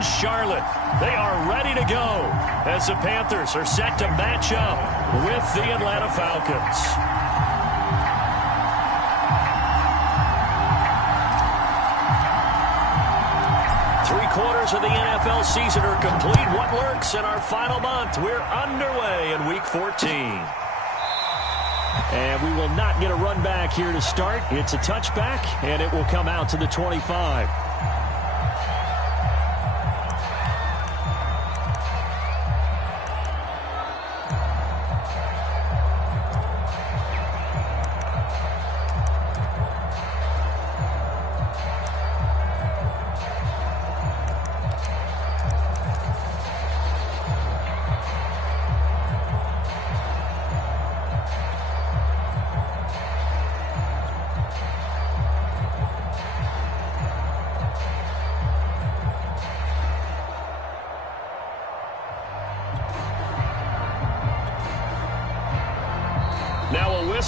in Charlotte. They are ready to go as the Panthers are set to match up with the Atlanta Falcons. Three-quarters of the NFL season are complete. What lurks in our final month? We're underway in Week 14. And we will not get a run back here to start. It's a touchback, and it will come out to the 25.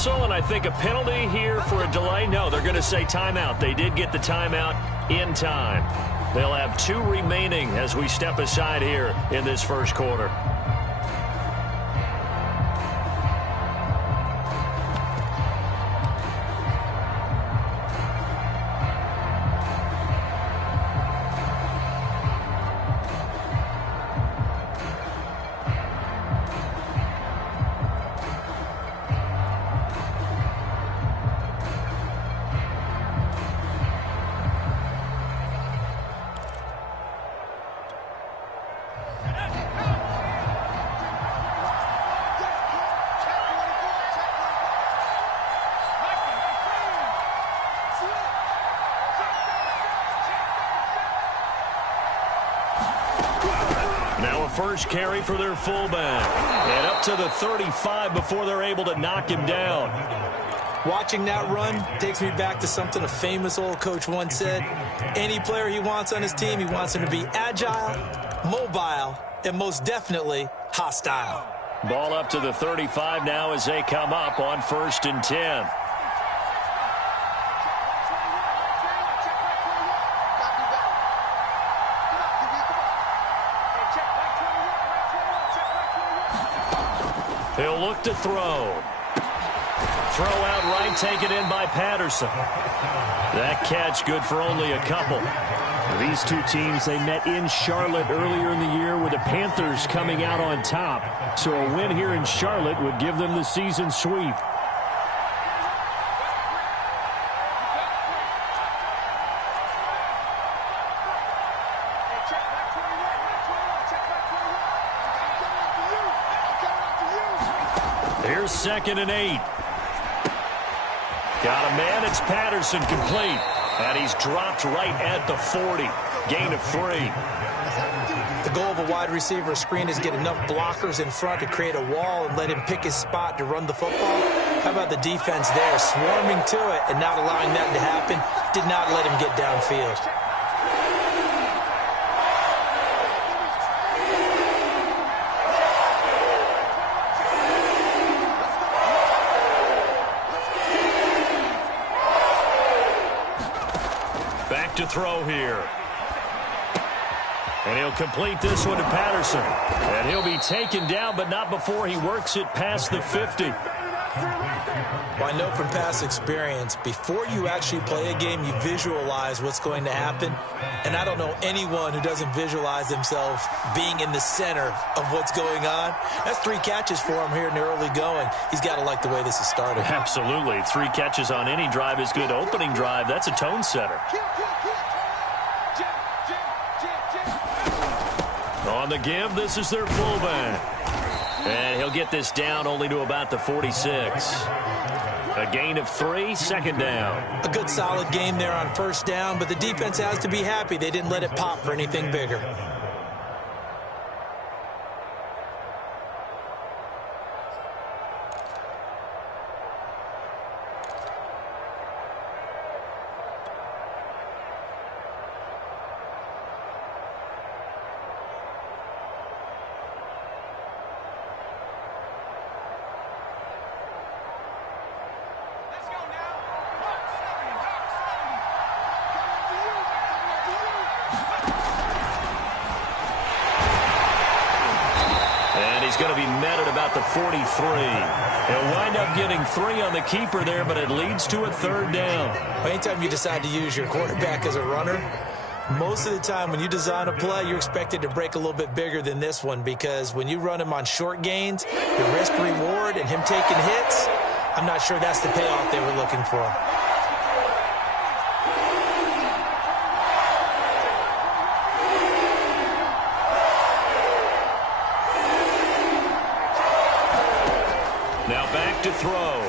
And I think a penalty here for a delay. No, they're going to say timeout. They did get the timeout in time. They'll have 2 remaining as we step aside here in this first quarter. First carry for their fullback. And up to the 35 before they're able to knock him down. Watching that run takes me back to something a famous old coach once said. Any player he wants on his team, he wants him to be agile, mobile, and most definitely hostile. Ball up to the 35 now as they come up on 1st and 10. He'll look to throw. Throw out right, taken in by Patterson. That catch good for only a couple. These two teams, they met in Charlotte earlier in the year with the Panthers coming out on top. So a win here in Charlotte would give them the season sweep. Here's 2nd and 8. Got a man. It's Patterson, complete. And he's dropped right at the 40. Gain of 3. The goal of a wide receiver screen is get enough blockers in front to create a wall and let him pick his spot to run the football. How about the defense there, swarming to it and not allowing that to happen? Did not let him get downfield. To throw here. And he'll complete this one to Patterson. And he'll be taken down, but not before he works it past the 50. Well, I know from past experience, before you actually play a game, you visualize what's going to happen. And I don't know anyone who doesn't visualize themselves being in the center of what's going on. That's 3 catches for him here in the early going. He's got to like the way this is started. Absolutely. 3 catches on any drive is good. Opening drive, that's a tone setter. On the give, this is their fullback. And he'll get this down only to about the 46. A gain of 3, 2nd down. A good solid game there on 1st down, but the defense has to be happy they didn't let it pop for anything bigger. he's going to be met at about the 43. He'll wind up getting 3 on the keeper there, but it leads to a 3rd down. Anytime you decide to use your quarterback as a runner, most of the time when you design a play, you're expected to break a little bit bigger than this one, because when you run him on short gains, the risk-reward and him taking hits, I'm not sure that's the payoff they were looking for. Now back to throw.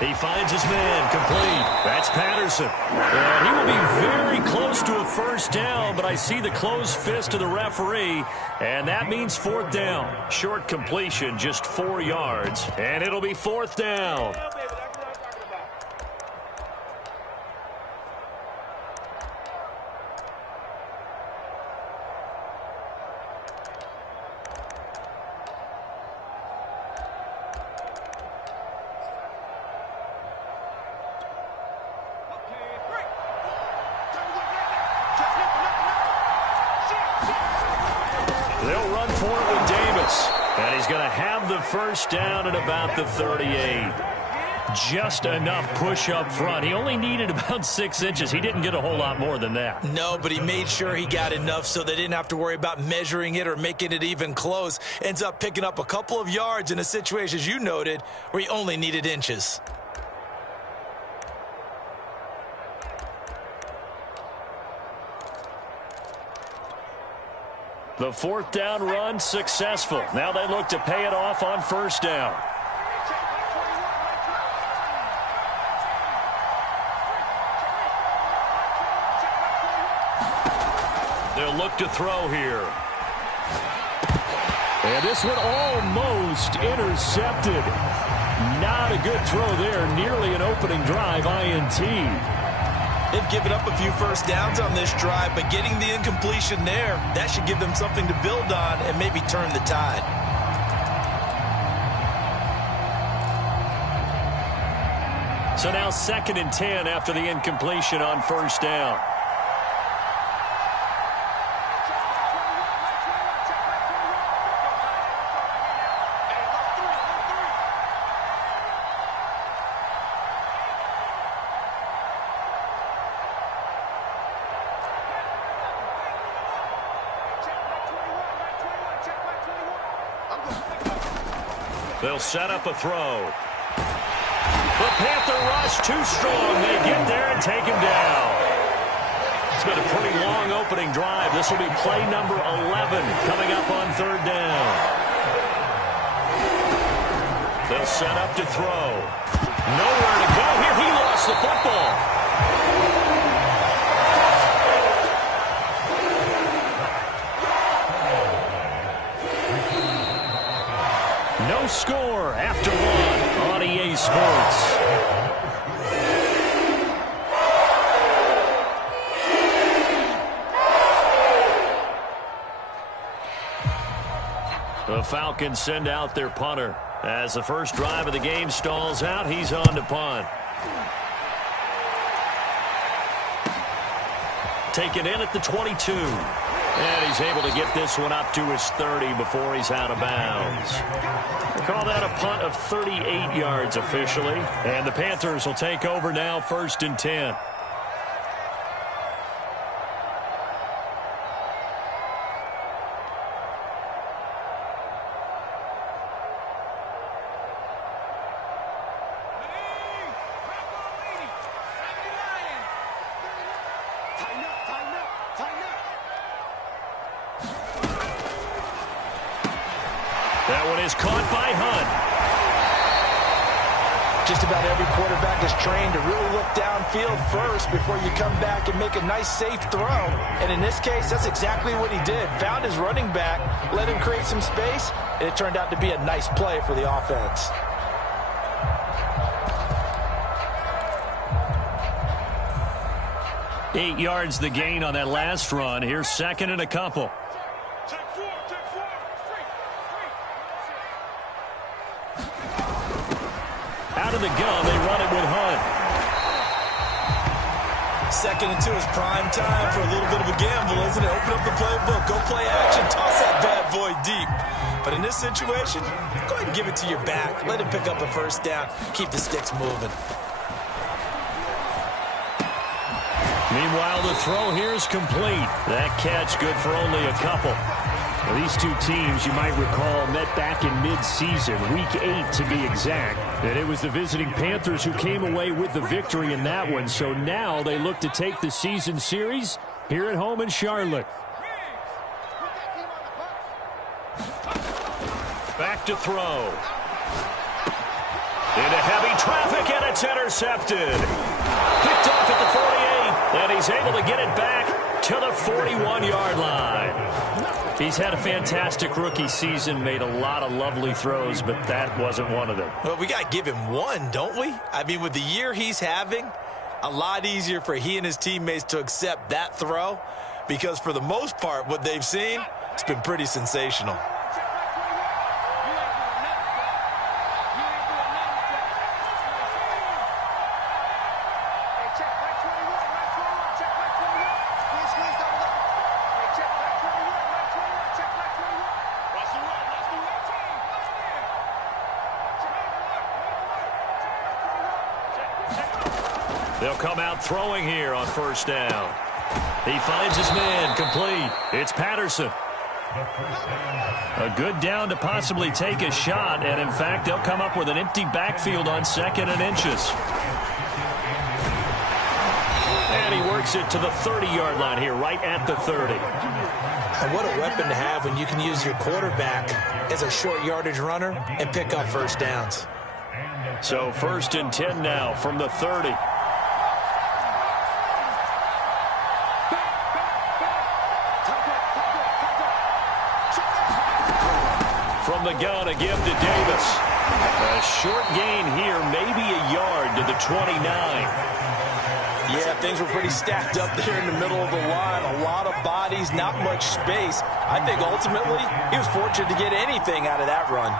He finds his man, complete. That's Patterson. And he will be very close to a 1st down, but I see the closed fist of the referee, and that means 4th down. Short completion, just 4 yards, and it'll be 4th down. They'll run for it with Davis. And he's going to have the 1st down at about the 38. Just enough push up front. He only needed about 6 inches. He didn't get a whole lot more than that. No, but he made sure he got enough so they didn't have to worry about measuring it or making it even close. Ends up picking up a couple of yards in a situation, as you noted, where he only needed inches. The 4th down run successful. Now they look to pay it off on 1st down. They'll look to throw here. And this one almost intercepted. Not a good throw there. Nearly an opening drive INT. They've given up a few 1st downs on this drive, but getting the incompletion there, that should give them something to build on and maybe turn the tide. So now 2nd and 10 after the incompletion on 1st down. They'll set up a throw. The Panther rush too strong. They get there and take him down. It's been a pretty long opening drive. This will be play number 11 coming up on 3rd down. They'll set up to throw. Nowhere to go here. He lost the football. No score after 1 on EA Sports. The Falcons send out their punter. As the first drive of the game stalls out, he's on to punt. Taken in at the 22. And he's able to get this one up to his 30 before he's out of bounds. We'll call that a punt of 38 yards officially. And the Panthers will take over now, 1st and 10. That one is caught by Hunt. Just about every quarterback is trained to really look downfield first before you come back and make a nice, safe throw. And in this case, that's exactly what he did. Found his running back, let him create some space, and it turned out to be a nice play for the offense. Eight yards the gain on that last run. Here's 2nd and a couple. Out of the gun, they run it with Hunt. 2nd and 2 is prime time for a little bit of a gamble, isn't it? Open up the playbook, go play action, toss that bad boy deep. But in this situation, go ahead and give it to your back. Let him pick up a first down. Keep the sticks moving. Meanwhile, the throw here is complete. That catch good for only a couple. Well, these two teams, you might recall, met back in mid-season, Week 8 to be exact. And it was the visiting Panthers who came away with the victory in that one. So now they look to take the season series here at home in Charlotte. Back to throw. Into heavy traffic, and it's intercepted. Picked off at the 48, and he's able to get it back to the 41-yard line. He's had a fantastic rookie season, made a lot of lovely throws, but that wasn't one of them. Well, we got to give him one, don't we? I mean, with the year he's having, a lot easier for he and his teammates to accept that throw, because for the most part, what they've seen, it's been pretty sensational. They'll come out throwing here on first down. He finds his man, complete. It's Patterson. A good down to possibly take a shot, and in fact, they'll come up with an empty backfield on 2nd and inches. And he works it to the 30-yard line here, right at the 30. And what a weapon to have when you can use your quarterback as a short yardage runner and pick up first downs. So 1st and 10 now from the 30. From the gun, a give to Davis. A short gain here, maybe a yard to the 29. Yeah, things were pretty stacked up there in the middle of the line. A lot of bodies, not much space. I think ultimately he was fortunate to get anything out of that run.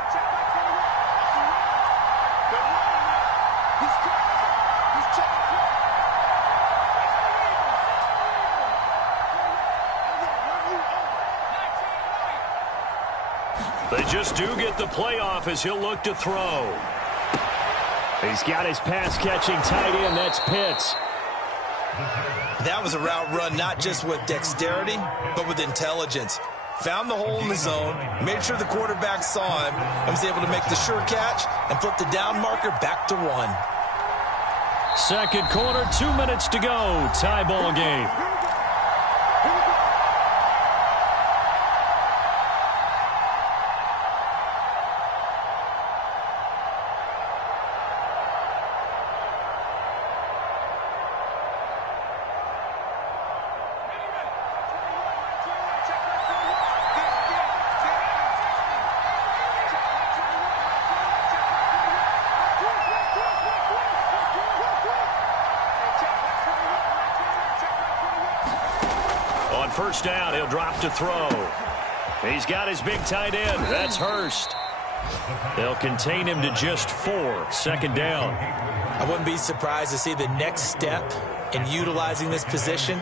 They just do get the playoff as he'll look to throw. He's got his pass-catching tight end. That's Pitts. That was a route run not just with dexterity, but with intelligence. Found the hole in the zone, made sure the quarterback saw him, and was able to make the sure catch and flip the down marker back to 1. Second quarter, 2 minutes to go. Tie ball game. First down, he'll drop to throw. He's got his big tight end. That's Hurst. They'll contain him to just 4. 2nd down. I wouldn't be surprised to see the next step in utilizing this position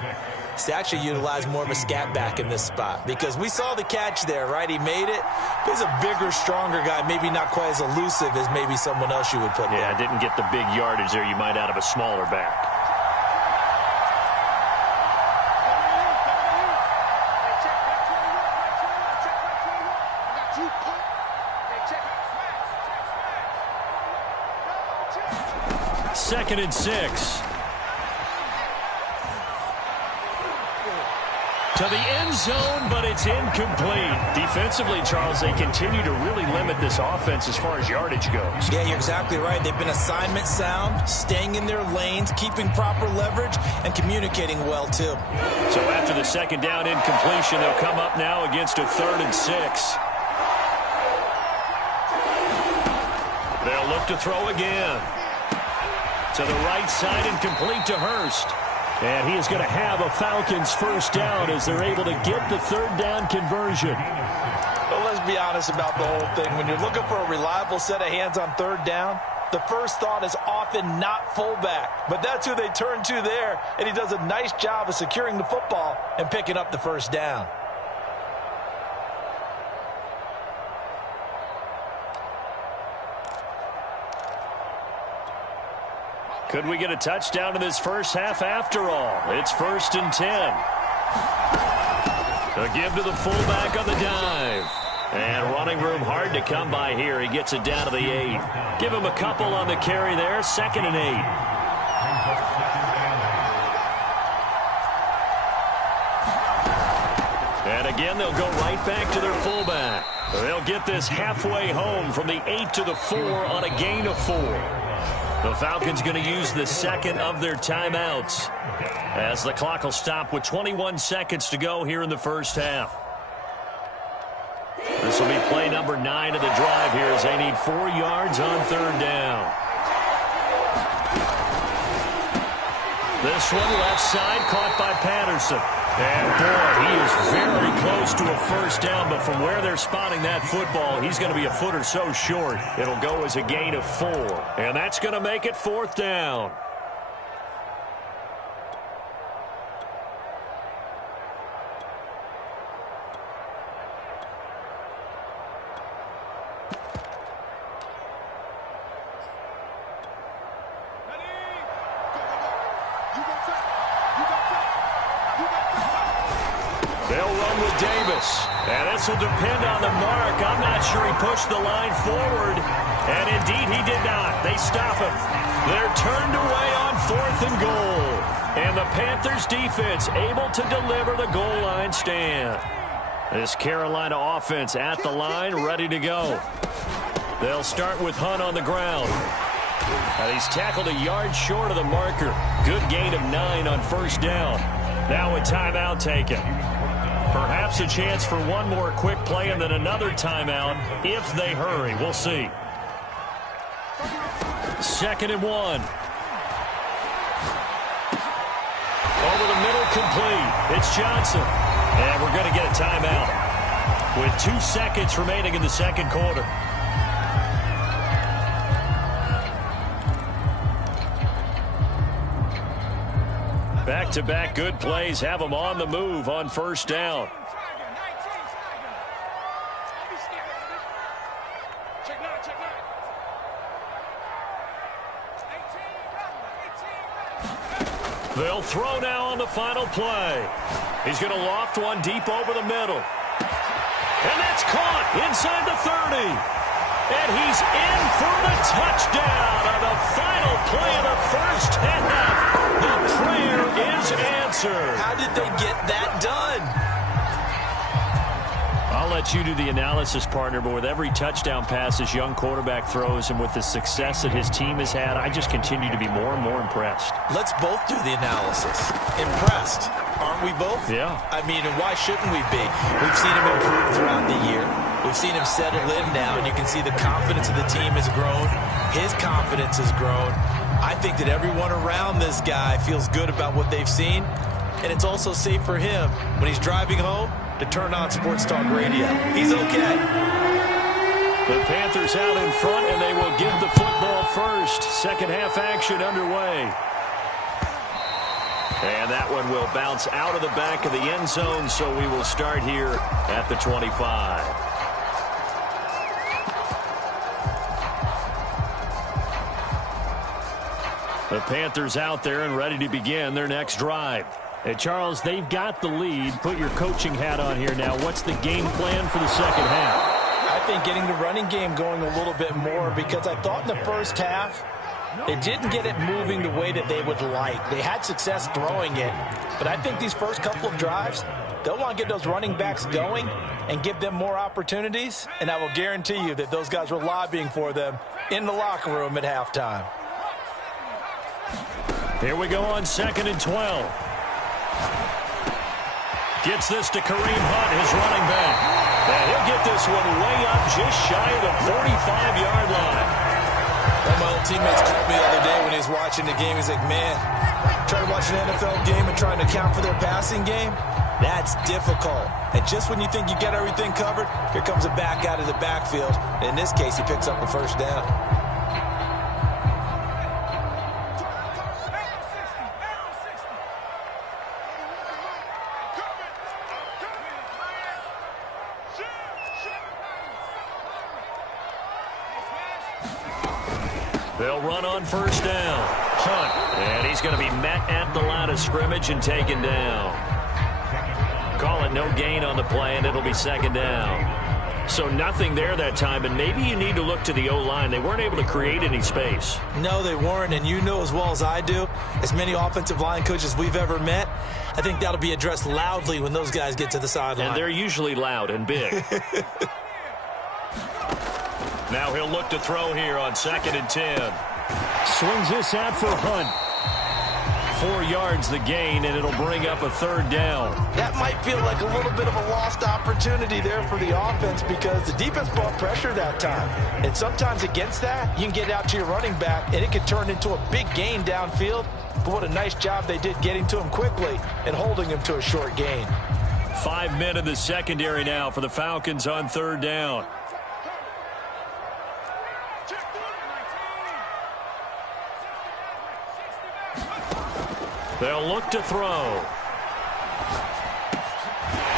is to actually utilize more of a scat back in this spot, because we saw the catch there, right? He made it. He's a bigger, stronger guy, maybe not quite as elusive as maybe someone else you would put there. Didn't get the big yardage there you might out of a smaller back. Second and 6. To the end zone, but it's incomplete. Defensively, Charles, they continue to really limit this offense as far as yardage goes. Yeah, you're exactly right. They've been assignment sound, staying in their lanes, keeping proper leverage, and communicating well, too. So after the second down incompletion, they'll come up now against a 3rd and 6. They'll look to throw again. To the right side and complete to Hurst. And he is going to have a Falcons first down as they're able to get the 3rd down conversion. Well, let's be honest about the whole thing. When you're looking for a reliable set of hands on 3rd down, the first thought is often not fullback. But that's who they turn to there, and he does a nice job of securing the football and picking up the first down. Could we get a touchdown in this first half after all? It's 1st and 10. A give to the fullback on the dive. And running room hard to come by here. He gets it down to the 8. Give him a couple on the carry there. 2nd and 8. And again, they'll go right back to their fullback. They'll get this halfway home from the 8 to the 4 on a gain of 4. The Falcons going to use the second of their timeouts as the clock will stop with 21 seconds to go here in the first half. This will be play number 9 of the drive here as they need 4 yards on 3rd down. This one left side caught by Patterson. And boy, he is very close to a first down, but from where they're spotting that football, he's going to be a foot or so short. It'll go as a gain of 4, and that's going to make it 4th down. They'll run with Davis. And this will depend on the mark. I'm not sure he pushed the line forward. And indeed, he did not. They stop him. They're turned away on 4th and goal. And the Panthers defense able to deliver the goal line stand. This Carolina offense at the line, ready to go. They'll start with Hunt on the ground. And he's tackled a yard short of the marker. Good gain of 9 on 1st down. Now a timeout taken. Perhaps a chance for one more quick play and then another timeout if they hurry. We'll see. 2nd and 1. Over the middle, complete. It's Johnson. And we're going to get a timeout with 2 seconds remaining in the 2nd quarter. Back-to-back good plays have them on the move on 1st down. They'll throw now on the final play. He's going to loft one deep over the middle. And that's caught inside the 30. And he's in for the touchdown on the final play of the first half. The prayer is answered. How did they get that done? I'll let you do the analysis, partner, but with every touchdown pass this young quarterback throws and with the success that his team has had, I just continue to be more and more impressed. Let's both do the analysis. Impressed. Aren't we both? Yeah. I mean, and why shouldn't we be? We've seen him improve throughout the year. We've seen him settle in now, and you can see the confidence of the team has grown. His confidence has grown. I think that everyone around this guy feels good about what they've seen, and it's also safe for him when he's driving home to turn on Sports Talk Radio. He's okay. The Panthers out in front, and they will give the football first. 2nd half action underway. And that one will bounce out of the back of the end zone, so we will start here at the 25. The Panthers out there and ready to begin their next drive. Hey, Charles, they've got the lead. Put your coaching hat on here now. What's the game plan for the 2nd half? I think getting the running game going a little bit more, because I thought in the first half they didn't get it moving the way that they would like. They had success throwing it, but I think these first couple of drives, they'll want to get those running backs going and give them more opportunities, and I will guarantee you that those guys were lobbying for them in the locker room at halftime. Here we go on 2nd and 12. Gets this to Kareem Hunt, his running back. And he'll get this one way up just shy of the 45-yard line. One of my old teammates called me the other day when he was watching the game. He's like, man, trying to watch an NFL game and trying to account for their passing game, that's difficult. And just when you think you get everything covered, here comes a back out of the backfield. And in this case, he picks up a first down. They'll run on 1st down. Hunt, and he's going to be met at the line of scrimmage and taken down. Call it no gain on the play, and it'll be second down. So nothing there that time, and maybe you need to look to the O-line. They weren't able to create any space. No, they weren't, and you know as well as I do, as many offensive line coaches we've ever met, I think that'll be addressed loudly when those guys get to the sideline. And they're usually loud and big. Now he'll look to throw here on 2nd and 10. Swings this out for Hunt. 4 yards the gain, and it'll bring up a 3rd down. That might feel like a little bit of a lost opportunity there for the offense because the defense brought pressure that time. And sometimes against that, you can get out to your running back, and it can turn into a big gain downfield. But what a nice job they did getting to him quickly and holding him to a short gain. 5 men in the secondary now for the Falcons on 3rd down. They'll look to throw.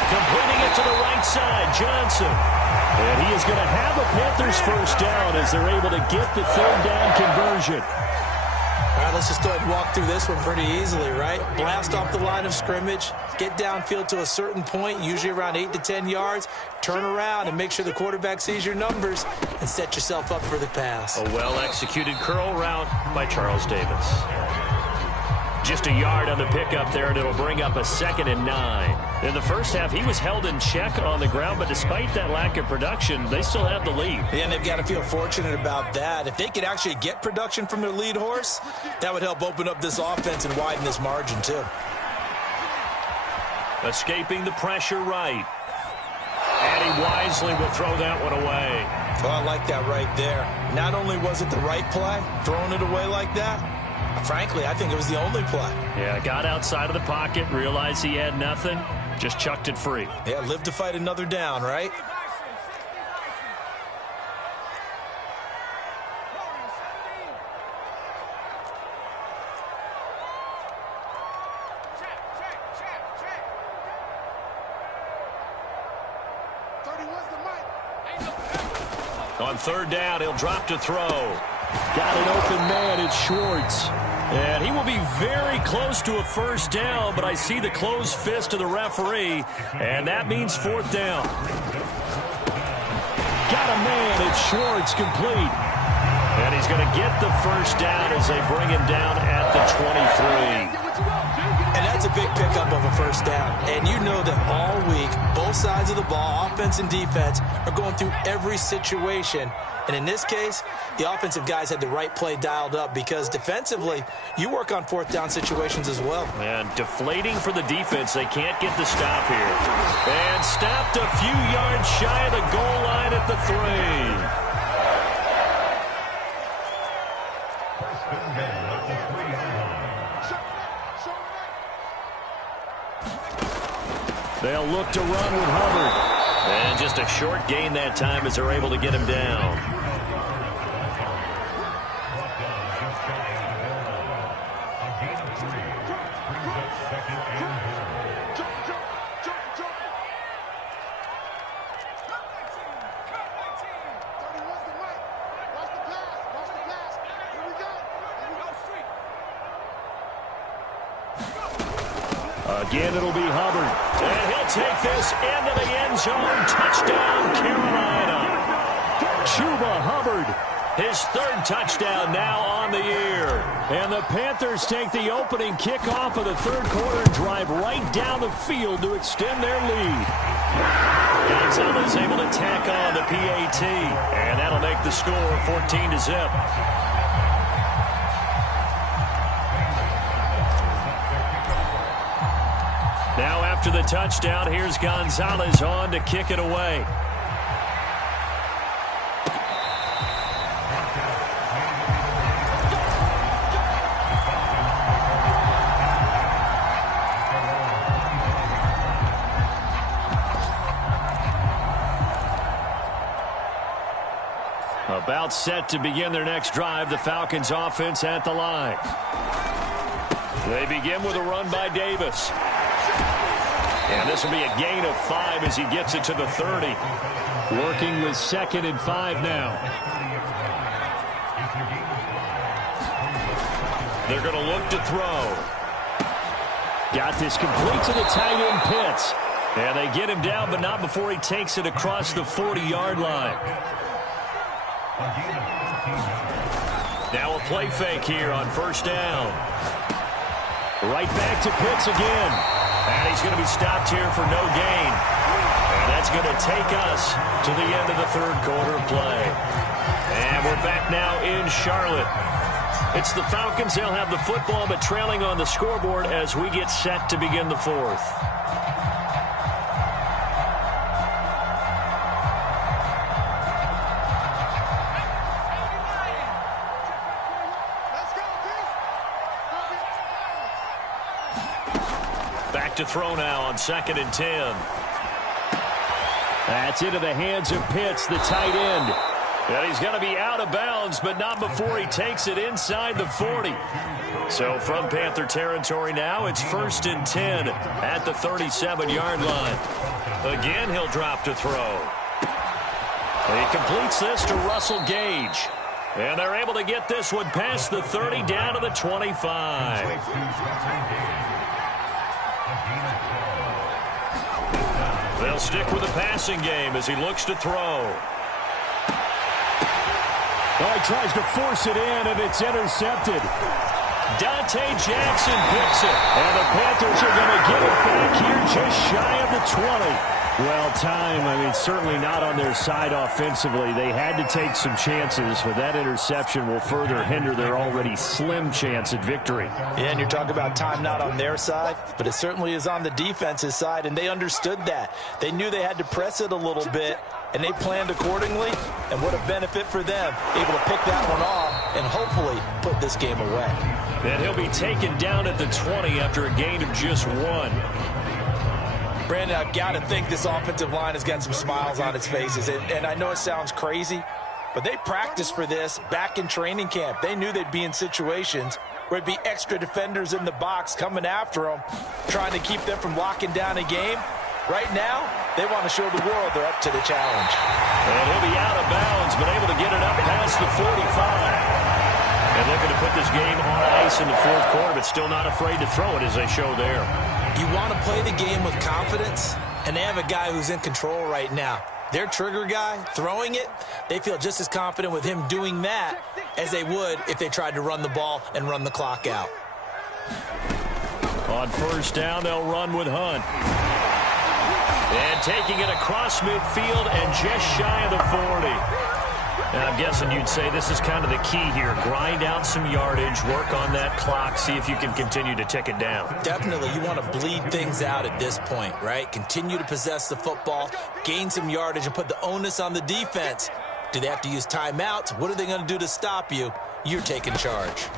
Completing it to the right side, Johnson. And he is going to have a Panthers first down as they're able to get the 3rd down conversion. All right, let's just go ahead and walk through this one pretty easily, right? Blast off the line of scrimmage, get downfield to a certain point, usually around 8 to 10 yards, turn around and make sure the quarterback sees your numbers and set yourself up for the pass. A well-executed curl route by Charles Davis. Just a yard on the pickup there, and it'll bring up a 2nd and 9. In the first half, he was held in check on the ground, but despite that lack of production, they still have the lead. Yeah, and they've got to feel fortunate about that. If they could actually get production from their lead horse, that would help open up this offense and widen this margin, too. Escaping the pressure right. And he wisely will throw that one away. Oh, I like that right there. Not only was it the right play, throwing it away like that, frankly, I think it was the only play. Yeah, got outside of the pocket, realized he had nothing, just chucked it free. Yeah, live to fight another down, right? On 3rd down, he'll drop to throw. Got an open man, it's Schwartz. And he will be very close to a first down, but I see the closed fist of the referee, and that means 4th down. Got a man, it's Schwartz, complete. And he's going to get the first down as they bring him down at the 23. And that's a big pickup of a first down. And you know that all week, both sides of the ball, offense and defense, are going through every situation. And in this case, the offensive guys had the right play dialed up because defensively, you work on 4th down situations as well. And deflating for the defense. They can't get the stop here. And stopped a few yards shy of the goal line at the 3. They'll look to run with Hubbard. And just a short gain that time as they're able to get him down. Again, it'll be Hubbard. And he'll take this into the end zone. Touchdown, Carolina. Chuba Hubbard, his 3rd touchdown now on the year. And the Panthers take the opening kickoff of the 3rd quarter and drive right down the field to extend their lead. Gonzalez able to tack on the PAT. And that'll make the score 14-0. Now after the touchdown, here's Gonzalez on to kick it away. About set to begin their next drive, the Falcons offense at the line. They begin with a run by Davis. And this will be a gain of 5 as he gets it to the 30. Working with 2nd and 5 now. They're going to look to throw. Got this complete to the tight end Pitts. And they get him down, but not before he takes it across the 40-yard line. Now a play fake here on first down. Right back to Pitts again. And he's going to be stopped here for no gain. And that's going to take us to the end of the third quarter of play. And we're back now in Charlotte. It's the Falcons. They'll have the football, but trailing on the scoreboard as we get set to begin the fourth. Back to throw now on 2nd and 10. That's into the hands of Pitts, the tight end. And he's going to be out of bounds, but not before he takes it inside the 40. So from Panther territory now, it's 1st and 10 at the 37-yard line. Again, he'll drop to throw. He completes this to Russell Gage. And they're able to get this one past the 30 down to the 25. They'll stick with the passing game as he looks to throw. Oh, he tries to force it in, and it's intercepted. Dante Jackson picks it. And the Panthers are going to get it back here just shy of the 20. Well, time, certainly not on their side offensively. They had to take some chances, but that interception will further hinder their already slim chance at victory. Yeah, and you're talking about time not on their side, but it certainly is on the defense's side, and they understood that. They knew they had to press it a little bit, and they planned accordingly, and what a benefit for them, able to pick that one off and hopefully put this game away. And he'll be taken down at the 20 after a gain of just 1. Brandon, I've got to think this offensive line has got some smiles on its faces. And I know it sounds crazy, but they practiced for this back in training camp. They knew they'd be in situations where it'd be extra defenders in the box coming after them, trying to keep them from locking down a game. Right now, they want to show the world they're up to the challenge. And he'll be out of bounds, but able to get it up past the 45. And looking to put this game on ice in the fourth quarter, but still not afraid to throw it as they show there. You want to play the game with confidence, and they have a guy who's in control right now. Their trigger guy, throwing it, they feel just as confident with him doing that as they would if they tried to run the ball and run the clock out. On first down, they'll run with Hunt. And taking it across midfield and just shy of the 40. And I'm guessing you'd say this is kind of the key here. Grind out some yardage, work on that clock, see if you can continue to tick it down. Definitely. You want to bleed things out at this point, right? Continue to possess the football, gain some yardage, and put the onus on the defense. Do they have to use timeouts? What are they going to do to stop you? You're taking charge.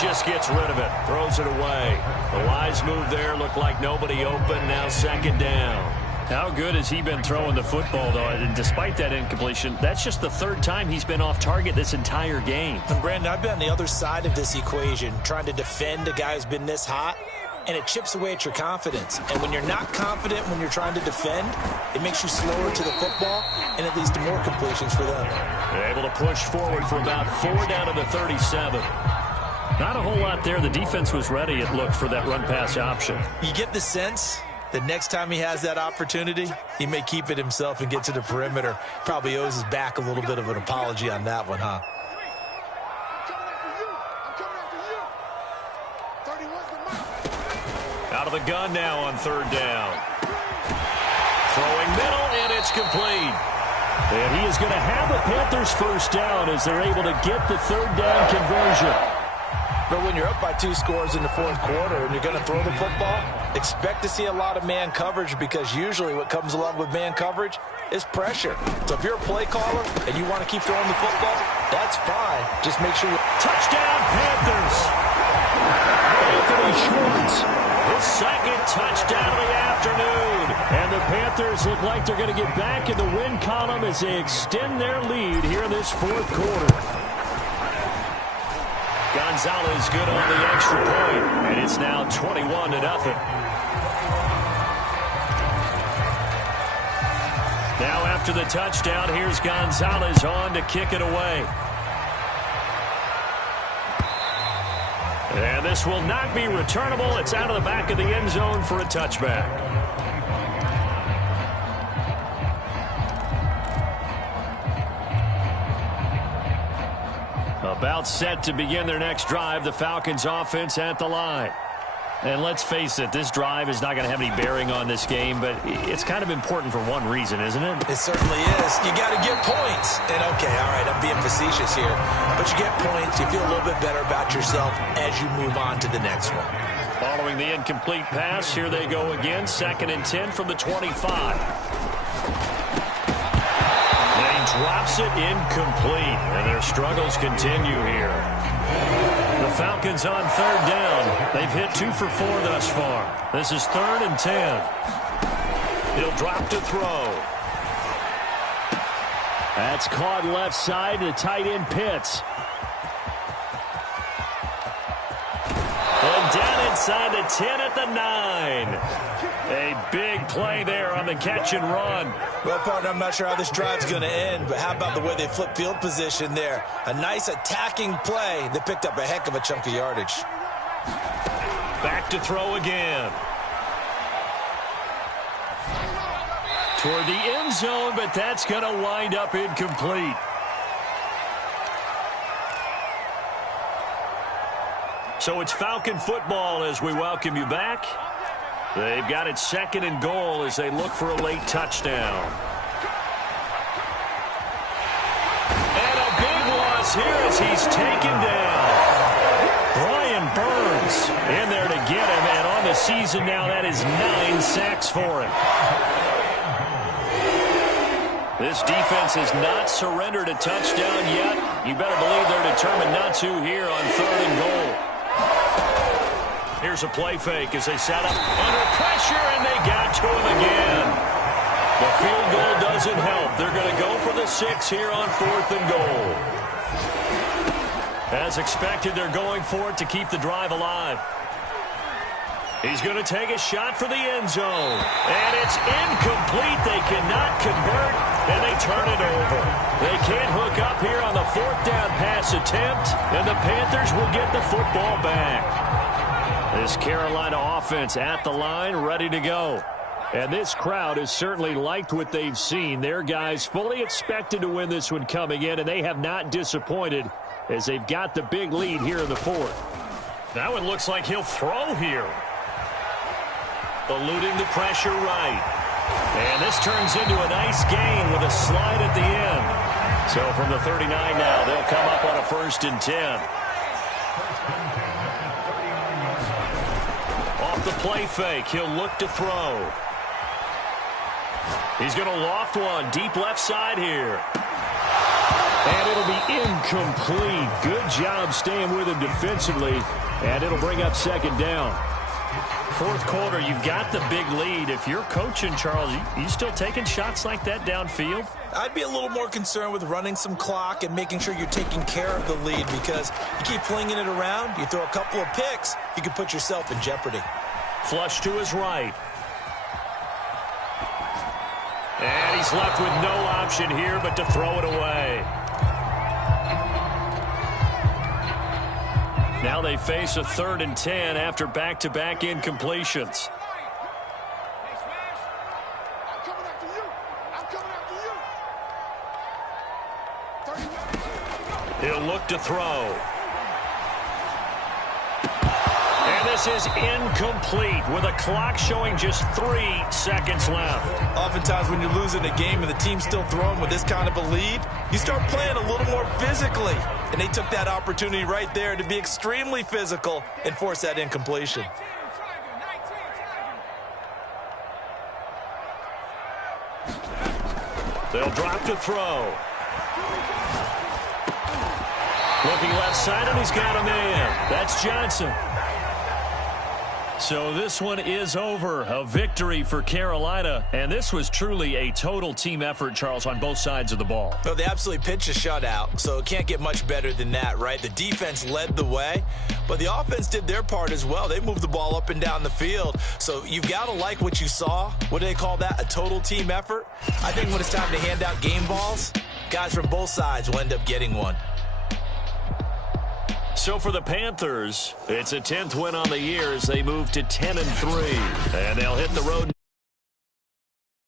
Just gets rid of it, throws it away. The wise move there, looked like nobody open, now 2nd down. How good has he been throwing the football, though? And despite that incompletion, that's just the 3rd time he's been off target this entire game. And Brandon, I've been on the other side of this equation, trying to defend a guy who's been this hot, and it chips away at your confidence. And when you're not confident when you're trying to defend, it makes you slower to the football, and it leads to more completions for them. They're able to push forward for about 4 down to the 37. Not a whole lot there. The defense was ready, it looked, for that run-pass option. You get the sense that next time he has that opportunity, he may keep it himself and get to the perimeter. Probably owes his back a little bit of an apology on that one, huh? Out of the gun now on 3rd down. Throwing middle, and it's complete. And he is going to have the Panthers' first down as they're able to get the 3rd down conversion. But when you're up by 2 scores in the fourth quarter and you're going to throw the football, expect to see a lot of man coverage, because usually what comes along with man coverage is pressure. So if you're a play caller and you want to keep throwing the football, that's fine. Just make sure you... Touchdown, Panthers! Anthony Schwartz, his 2nd touchdown of the afternoon. And the Panthers look like they're going to get back in the win column as they extend their lead here in this fourth quarter. Gonzalez good on the extra point, and it's now 21-0. Now after the touchdown, here's Gonzalez on to kick it away. And this will not be returnable. It's out of the back of the end zone for a touchback. About set to begin their next drive, the Falcons offense at the line. And let's face it, this drive is not going to have any bearing on this game, but it's kind of important for one reason, isn't it? It certainly is. You got to get points. And, okay, all right, I'm being facetious here. But you get points, you feel a little bit better about yourself as you move on to the next one. Following the incomplete pass, here they go again, 2nd and 10 from the 25. And he drops it incomplete, and their struggles continue here. The Falcons on 3rd down. They've hit 2 for 4 thus far. This is 3rd and 10. He'll drop to throw. That's caught left side to tight end Pitts. And down inside the 10 at the 9. A big play there on the catch and run. Well, partner, I'm not sure how this drive's going to end, but how about the way they flip field position there? A nice attacking play. They picked up a heck of a chunk of yardage. Back to throw again. Toward the end zone, but that's going to wind up incomplete. So it's Falcon football as we welcome you back. They've got it 2nd and goal as they look for a late touchdown. And a big loss here as he's taken down. Brian Burns in there to get him, and on the season now, that is 9 sacks for him. This defense has not surrendered a touchdown yet. You better believe they're determined not to here on 3rd and goal. Here's a play fake as they set up under pressure, and they got to him again. The field goal doesn't help. They're going to go for the 6 here on 4th and goal. As expected, they're going for it to keep the drive alive. He's going to take a shot for the end zone. And it's incomplete. They cannot convert, and they turn it over. They can't hook up here on the 4th down pass attempt, and the Panthers will get the football back. This Carolina offense at the line, ready to go. And this crowd has certainly liked what they've seen. Their guys fully expected to win this one coming in, and they have not disappointed as they've got the big lead here in the 4th. That one looks like he'll throw here. Eluding the pressure right. And this turns into a nice gain with a slide at the end. So from the 39 now, they'll come up on a 1st and 10. Off the play fake, he'll look to throw. He's going to loft one deep left side here. And it'll be incomplete. Good job staying with him defensively. And it'll bring up 2nd down. 4th quarter, you've got the big lead. If you're coaching, Charles, you still taking shots like that downfield? I'd be a little more concerned with running some clock and making sure you're taking care of the lead, because you keep flinging it around, you throw a couple of picks, you can put yourself in jeopardy. Flush to his right. And he's left with no option here but to throw it away. Now they face a 3rd and 10 after back-to-back incompletions. He'll look to throw. And this is incomplete with a clock showing just 3 seconds left. Oftentimes when you're losing a game and the team's still throwing with this kind of a lead, you start playing a little more physically. And they took that opportunity right there to be extremely physical and force that incompletion. They'll drop to throw. Looking left side, and he's got a man. That's Johnson. So this one is over. A victory for Carolina. And this was truly a total team effort, Charles, on both sides of the ball. Well, they absolutely pitched a shutout, so it can't get much better than that, right? The defense led the way, but the offense did their part as well. They moved the ball up and down the field. So you've got to like what you saw. What do they call that? A total team effort? I think when it's time to hand out game balls, guys from both sides will end up getting one. So for the Panthers, it's a 10th win on the year as they move to 10-3. And they'll hit the road